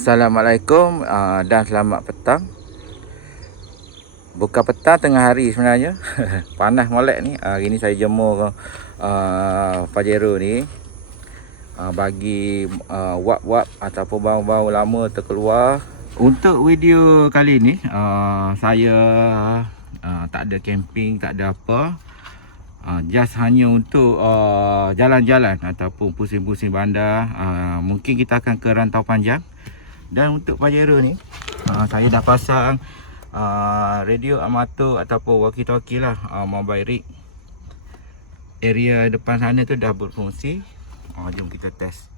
Assalamualaikum dan selamat petang. Bukan petang, tengah hari sebenarnya. Panas molek ni. Hari ni saya jemur Pajero ni bagi wap-wap ataupun bau-bau lama terkeluar. Untuk video kali ni saya tak ada camping, tak ada apa. Just hanya untuk jalan-jalan ataupun pusing-pusing bandar. Mungkin kita akan ke Rantau Panjang. Dan untuk Pajero ni saya dah pasang radio amatur ataupun walkie-talkie lah, mobile rig. Area depan sana tu dah berfungsi. Jom kita test.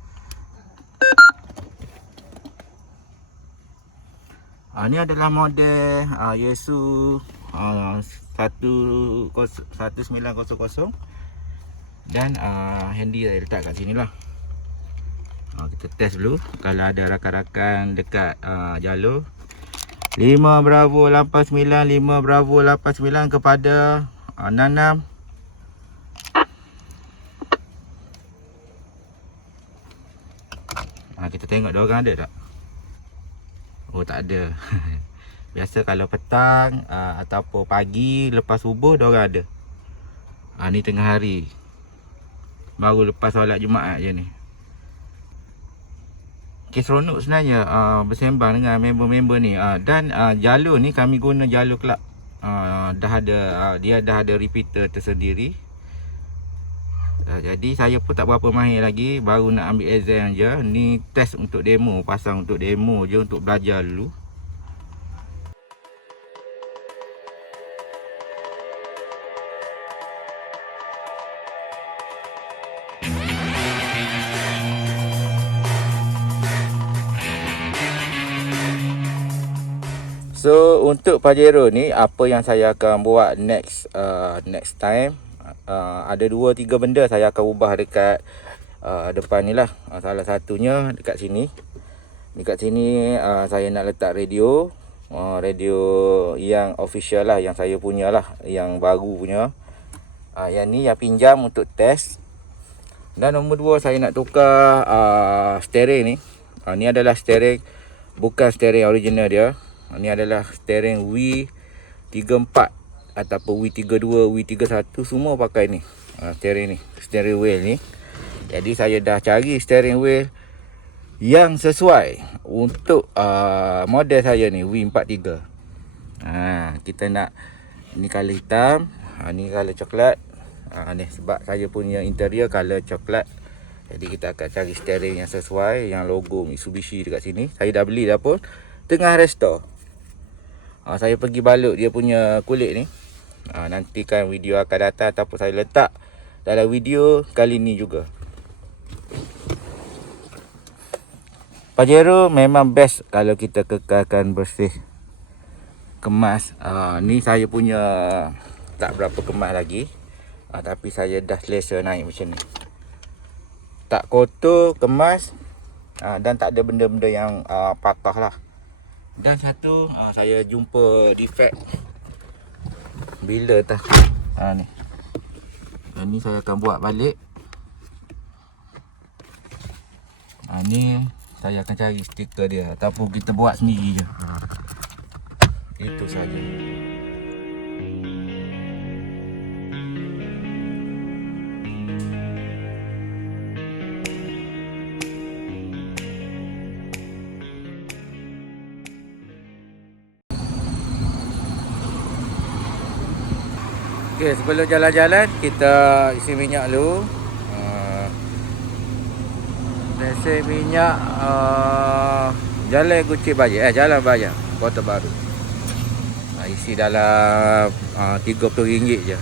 Ni adalah model Yaesu 1900 dan handy saya letak kat sini lah. Kita test dulu kalau ada rakan-rakan dekat jalur. 5 Bravo 89, 5 Bravo 89 kepada 66. Kita tengok dia orang ada tak? Oh, tak ada. Biasa kalau petang ataupun pagi lepas subuh dia orang ada. Ni tengah hari. Baru lepas solat Jumaat je ni. Seronok sebenarnya bersembang dengan member-member ni. Dan jalur ni kami guna jalur kelab. Dia dah ada repeater tersendiri. Jadi saya pun tak berapa mahir lagi, baru nak ambil exam je. Ni test untuk demo, pasang untuk demo je, untuk belajar dulu. So untuk Pajero ni, apa yang saya akan buat next time, ada 2-3 benda saya akan ubah dekat depan ni lah. Salah satunya dekat sini. Dekat sini saya nak letak radio, radio yang official lah, yang saya punya lah, yang baru punya. Yang ni yang pinjam untuk test. Dan nombor 2, saya nak tukar steering ni. Ni adalah steering, bukan steering original dia. Ini adalah steering W34 ataupun W32, W31, semua pakai ni. Steering ni, steering wheel ni. Jadi saya dah cari steering wheel yang sesuai untuk model saya ni, W43. Kita nak, ni color hitam, ni color coklat. Ni sebab saya punya interior color coklat. Jadi kita akan cari steering yang sesuai, yang logo Mitsubishi dekat sini. Saya dah beli dah pun, tengah restore. Saya pergi balut dia punya kulit ni. Nantikan video akan datang ataupun saya letak dalam video kali ni juga. Pajero memang best kalau kita kekalkan bersih, kemas. Ni saya punya tak berapa kemas lagi, tapi saya dah selesa naik macam ni. Tak kotor, kemas, dan tak ada benda-benda yang patah lah. Dan satu, saya jumpa defect bila tah ni. Dan ni saya akan buat balik. Ni saya akan cari stiker dia ataupun kita buat sendiri je. Itu saja. Okay, sebelum jalan-jalan kita isi minyak dulu. Isi minyak Jalan Gucik Bayak, Jalan Bayak, Kota Baru. Isi dalam RM30 je.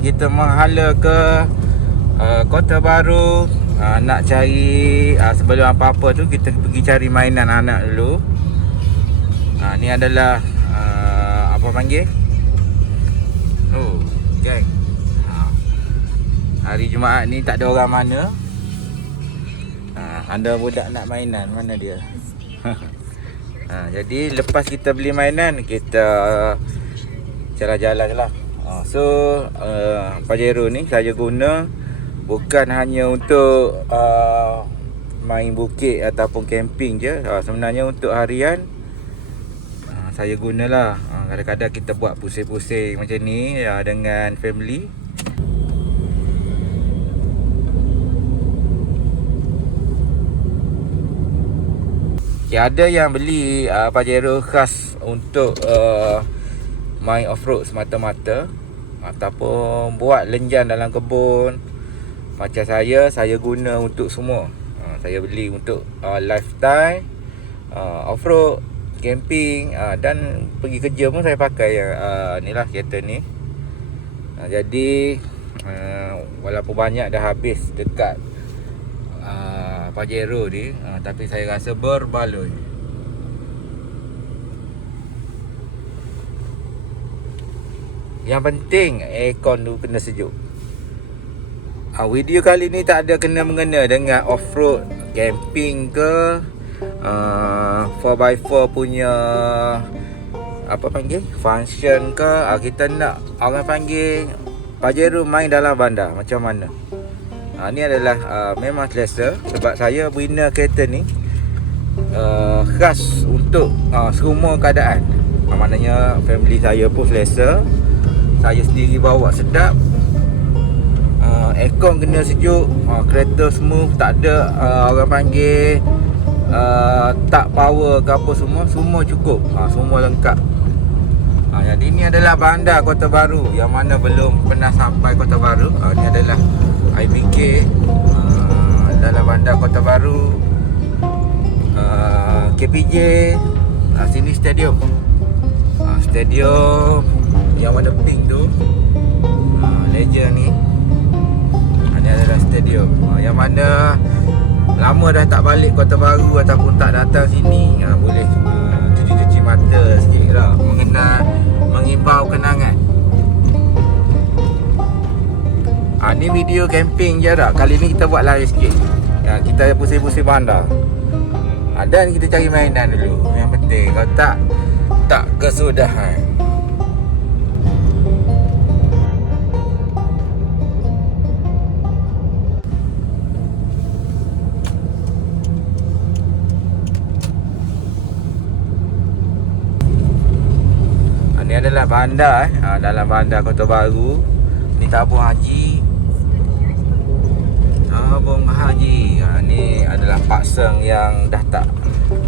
Kita menghala ke Kota Baru, nak cari sebelum apa-apa tu kita pergi cari mainan anak dulu. Ni adalah apa panggil? Oh, geng. Hari Jumaat ni tak ada orang mana. Anda budak nak mainan, mana dia? Jadi lepas kita beli mainan, kita jalan-jalan je lah. So Pajero ni saya guna bukan hanya untuk main bukit ataupun camping je. Sebenarnya untuk harian saya gunalah. Kadang-kadang kita buat pusing-pusing macam ni dengan family. Ada yang beli Pajero khas untuk main off-road semata-mata ataupun buat lenjan dalam kebun. Macam saya guna untuk semua. Saya beli untuk lifestyle, off-road, camping, dan pergi kerja pun saya pakai ni lah kereta ni. Jadi walaupun banyak dah habis dekat Pajero ni, tapi saya rasa berbaloi. Yang penting aircon tu kena sejuk. Video kali ni tak ada kena-mengena dengan off-road, camping ke 4x4 punya apa panggil, function ke. Kita nak orang panggil Pajero main dalam bandar macam mana. Ni adalah memang selesa. Sebab saya bina kereta ni khas untuk semua keadaan. Maknanya family saya pun selesa, saya sendiri bawa sedap, aircon kena sejuk, kereta smooth, tak ada orang panggil tak power ke apa, semua cukup, semua lengkap. Jadi ini adalah bandar Kota Baru. Yang mana belum pernah sampai Kota Baru, ni adalah IBK dalam bandar Kota Baru. KPJ, sini stadium. Stadium yang warna pink tu, Legend ni. Ini adalah stadium yang mana lama dah tak balik Kota Baru ataupun tak datang sini, boleh cuci-cuci mata sikit lah, mengimbau kenangan. Ni video camping je tak. Kali ni kita buat lari sikit. Kita pusing-pusing bandar. Dan kita cari mainan dulu. Yang penting, kalau tak kesudahan. Ni adalah bandar dalam bandar Kota Baru. Ni tabung haji. Tabung haji. Ni adalah pakseng yang dah tak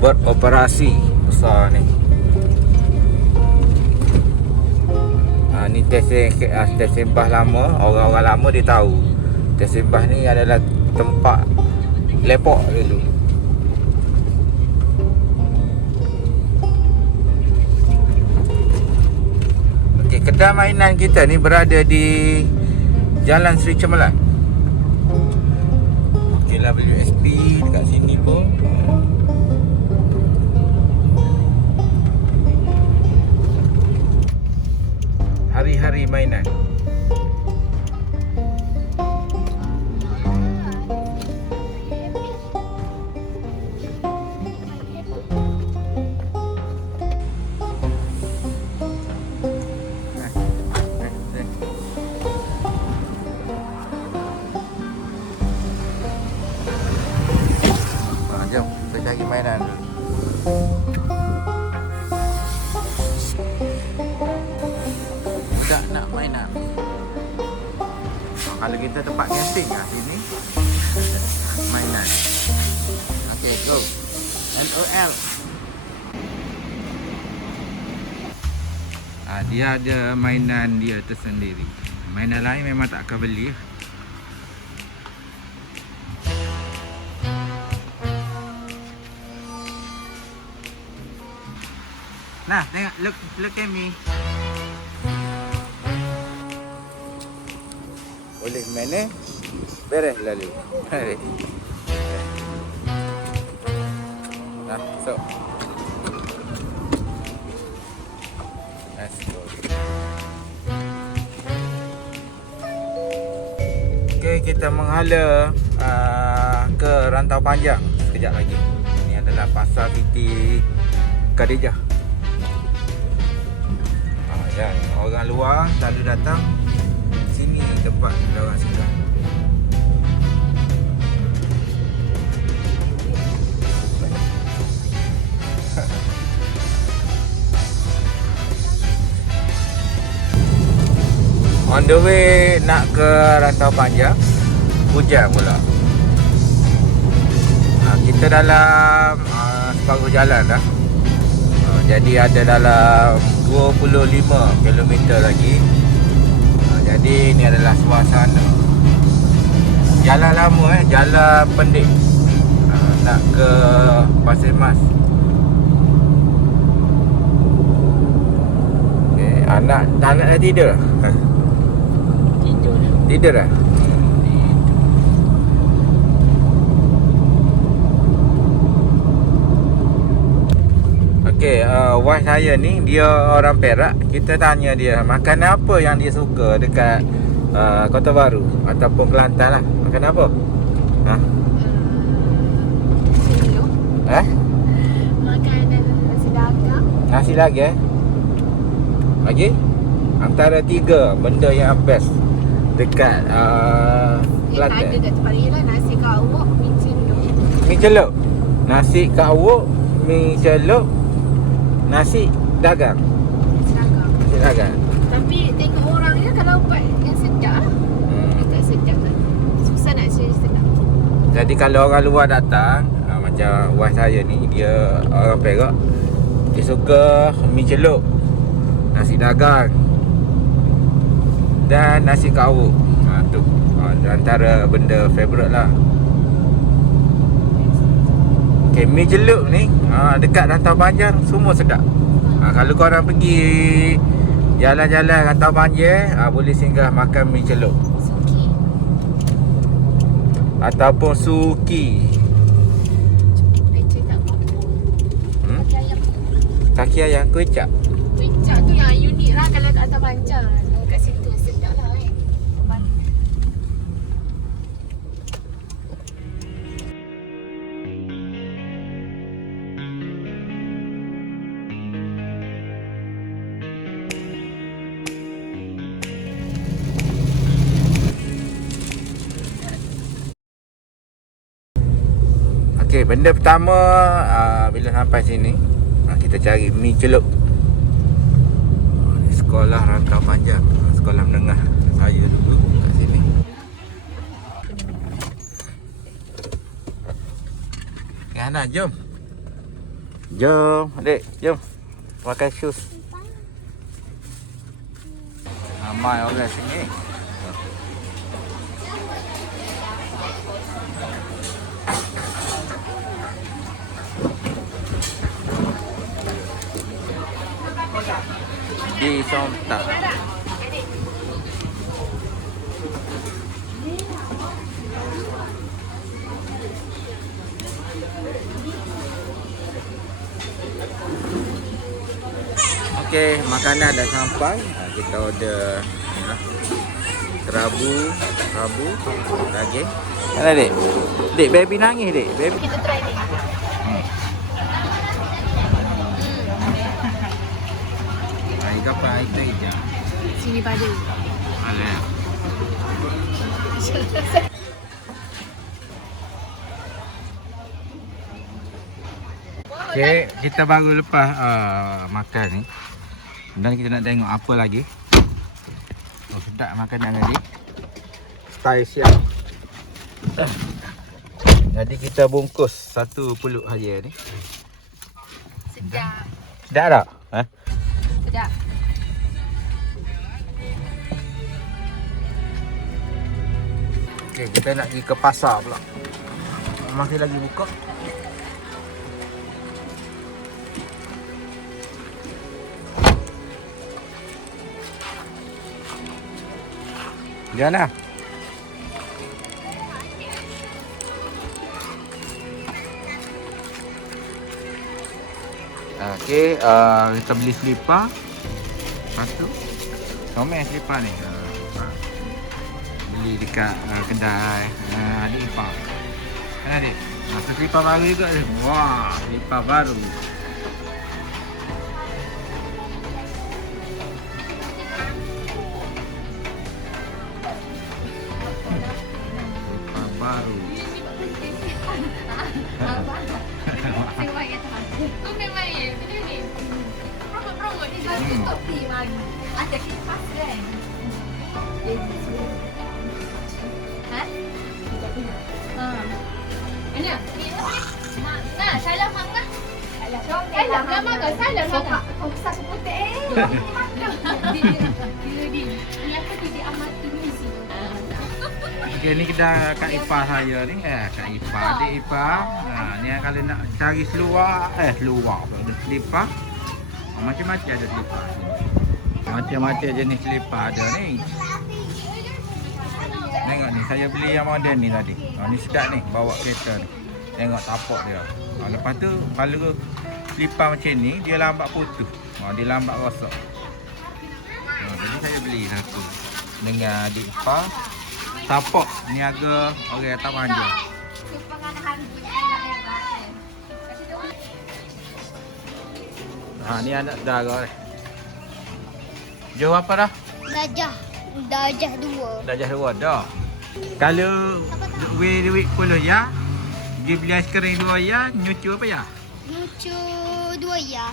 beroperasi besar ni. Ni tes sembah lama. Orang-orang lama dia tahu tes sembah ni adalah tempat lepok dulu. Kedai mainan kita ni berada di Jalan Sri Cemerlang. Okeylah, WSP dekat sini pun. Hari-hari mainan. Jom kita cari mainan. Budak nak mainan. Kalau kita tempat camping sini mainan. Okay, go. LOL. Dia ada mainan dia tersendiri. Mainan lain memang tak akan beli. Nah, tengok, look at me. Boleh main Beres lalu. Baik. Nah, so. Let's go. Okay, kita menghala ke Rantau Panjang sekejap lagi. Ini adalah Pasar Siti Khadijah. Dan orang luar selalu datang sini tempat orang singgah. On the way nak ke Rantau Panjang, hujan pula. Kita dalam separuh jalan dah. Jadi ada dalam 25 km lagi. Jadi ini adalah suasana jalan lama, jalan pendek, nak ke Pasir Mas. Okay, anak dah tidur. Tidur dah. Okey, wife saya ni dia orang Perak. Kita tanya dia makan apa yang dia suka dekat Kota Baru ataupun Kelantan lah. Makan apa? Ha? Makanan nasi dagang. Nasi lagi Lagi? Antara 3 benda yang best dekat Kelantan. Ada kat tempat ni lah, nasi kawok, mi celup. Mi celup. Nasi kawok, mi celup, nasi dagang. Nasi dagang. Tapi tengok orang ni kalau buat yang sedap, tak sedap kan. Susah nak cari sedap. Jadi kalau orang luar datang, macam wife saya ni, dia orang Perak, dia suka mi celup, nasi dagang dan nasi kawok. Tu antara benda favourite lah. Okay, mi celup ni dekat Rantau Panjang semua sedap. Kalau korang pergi jalan-jalan Rantau Panjang, boleh singgah makan mi celup Suki. ataupun suki. Tak apa. Kaki ayam. Kaki ayam kuih cap. Puncak tu yang unik lah kalau kat atas panjang. Kat situ sedap lah kan. Okey, benda pertama bila sampai sini, kita cari mi celup. Sekolah Rantau Panjang, sekolah menengah saya dulu kat sini. Hana, jom. Jom, adik, jom. Pakai shoes. Ramai orang sini. Di Sontak. Okey, makanan dah sampai. Kita order kerabu daging. Mana dek? Dek, baby nangis dek. Baby. Kita try ni. Kapan itu je? Sini pada. Alah. Okay, kita baru lepas makan ni. Dan kita nak tengok apa lagi. Oh, sedap makanan tadi. Style siap. Jadi kita bungkus satu peluk saja ni. Sedap. Sedap tak? Ha? Sedap. Okay, kita nak pergi ke pasar pula. Masih lagi buka. Jana. Okey, kita beli selipar. Lepas tu comel selipar ni. Beli dekat kedai adik ipar. Kan adik? Selipar baru juga ni. Wah, selipar baru. Selipar baru. Kau memang ya, video ni. Promo-promo ni dah tutup ni lagi. Ada kipas kan? Ha? Mana? Nah, salam hang lah. Salam lama ke? Salam lama. Kau besar putih Dia ni aku tidak amati misi. Okey, ni kedai Kak Ipar saya ni. Kak Ipar, adik Ipar. Ni kalau nak cari seluar pula selipar. Macam-macam ada selipar. Macam-macam jenis selipar ada ni. Tengok ni, saya beli yang moden ni tadi. Ni sedap ni, bawa kereta ni. Tengok tapak dia. Lepas tu, kalau selipar macam ni, dia lambat putus. Dia lambat rosak. Jadi saya beli satu. Dengan adik Ipar. Tapak niaga orang tak manja. Ni anak saudara ni. Jual apa dah? Darjah 2. Darjah 2 dah. Kalau duit 10 ya, dia beli aiskrim 2 ya, nyucu apa ya? Lucu 2 ya.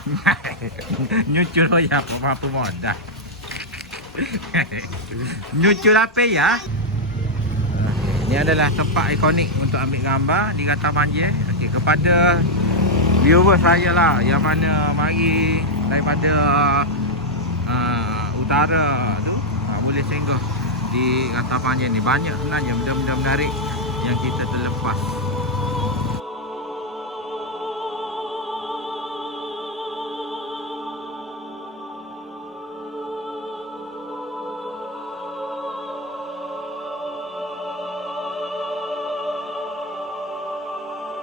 Nyucu 2 ya, apa modal. Nyucu 8 ya. Ini adalah tempat ikonik untuk ambil gambar di Kata Panjang. Okey, kepada viewer saya lah yang mana mari daripada utara tu, boleh singgah di Kata Panjang ni. Banyak sebenarnya benda-benda menarik yang kita terlepas.